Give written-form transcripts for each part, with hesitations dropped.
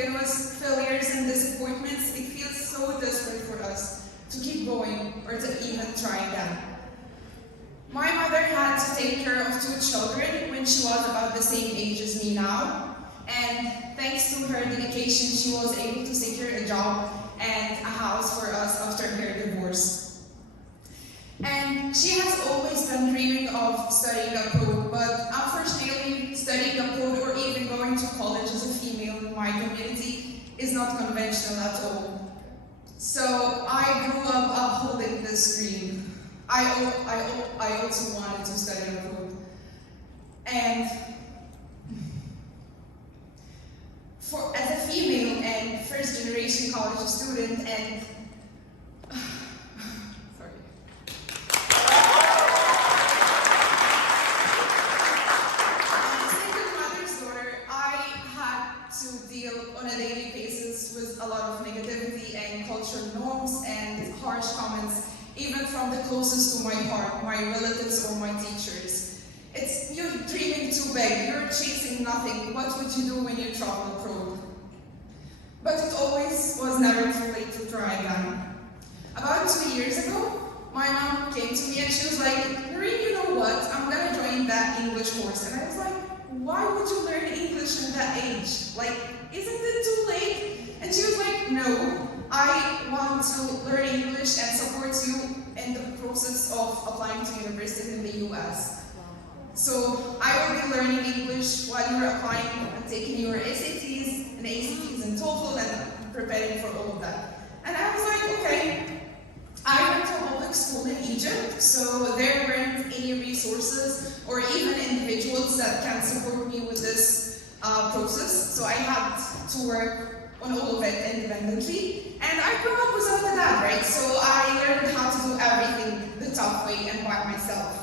continuous failures and disappointments, it feels so desperate for us to keep going or to even try again. My mother had to take care of 2 children when she was about the same age as me now, and thanks to her dedication, she was able to secure a job and a house for us after her divorce. And she has always been dreaming of studying abroad, but unfortunately, studying abroad or even going to college as a female in my community is not conventional at all. So I grew up upholding this dream. I also wanted to study abroad. And as a female and first-generation college student and on a daily basis with a lot of negativity and cultural norms and harsh comments, even from the closest to my heart, my relatives or my teachers. It's, you're dreaming too big, you're chasing nothing, what would you do when you travel abroad? But it always was never too late to try again. About 2 years ago, my mom came to me and she was like, Nourien, you know what, I'm gonna join that English course. And I was like, why would you learn English at that age? Like, isn't it too late? And she was like, no, I want to learn English and support you in the process of applying to university in the US. So I will be learning English while you're applying and taking your SATs and ACTs and TOEFL and preparing for all of that. And I was like, okay. I went to a public school in Egypt, so there weren't any resources or even individuals that can support me with this process. So I had to work on all of it independently. And I grew up without a dad, right? So I learned how to do everything the tough way and by myself.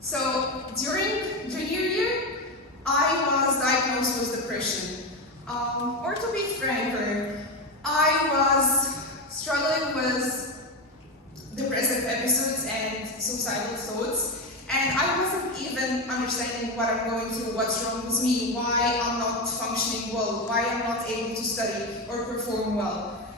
So during junior year, I was diagnosed with depression. Or to be franker, I was struggling with depressive episodes and suicidal thoughts, and I wasn't even understanding what I'm going through, what's wrong with me, why I'm not functioning well, why I'm not able to study or perform well.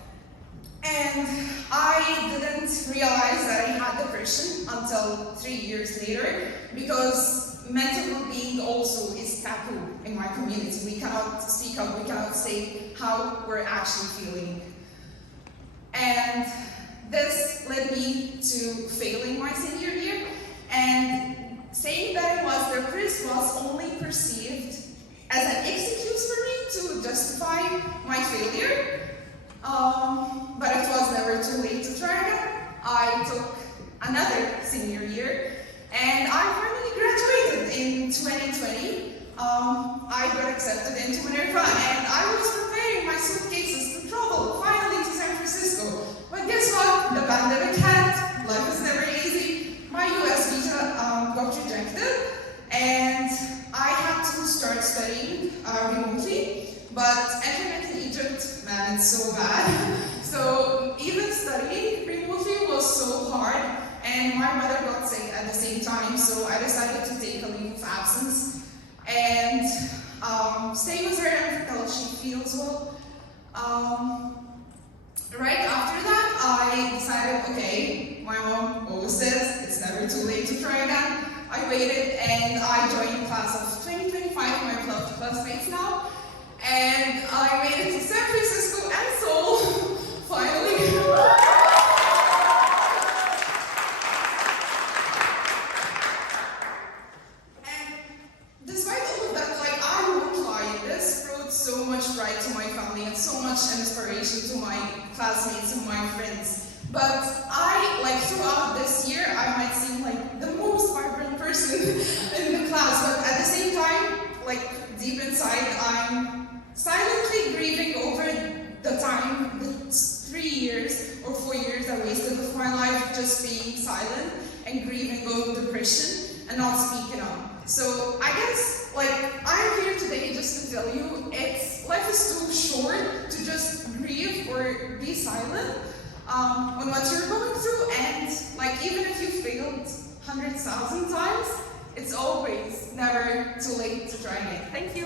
And I didn't realize that I had depression until 3 years later, because mental well-being also is taboo in my community. We cannot speak up, we cannot say how we're actually feeling. And this led me to failing my senior year, and saying that I was depressed was only perceived as an excuse for me to justify my failure. But it was never too late to try again. I took another senior year, and I finally graduated in 2020. I got accepted into Minerva, and I was preparing my suitcases to travel finally to San Francisco. But guess what? The pandemic hit. Life is never easy. My US visa got rejected, and I had to start studying remotely. But internet in Egypt, man, it's so bad. So even studying remotely was so hard, and my mother got sick at the same time, so I decided to take a leave of absence and stay with her until she feels well. Right after that, I decided, okay, my mom always says it's never too late to try again. I waited and I joined the class of 2025, my beloved classmates now. And I made it to San Francisco and Seoul, finally. And despite all of that, like, I won't lie, this brought so much pride to my family and so much inspiration to my classmates and my friends. But throughout this year, I might seem like the most vibrant person in the class, but at the same time, like, deep inside, I'm silently grieving over the time, the 3 years or 4 years I wasted of my life just being silent and grieving over depression and not speaking up. So I guess, like, I'm here today just to tell you, life is too short to just grieve or be silent on what you're going through, and like, even if you failed 100,000 times, it's always never too late to try it. Thank you.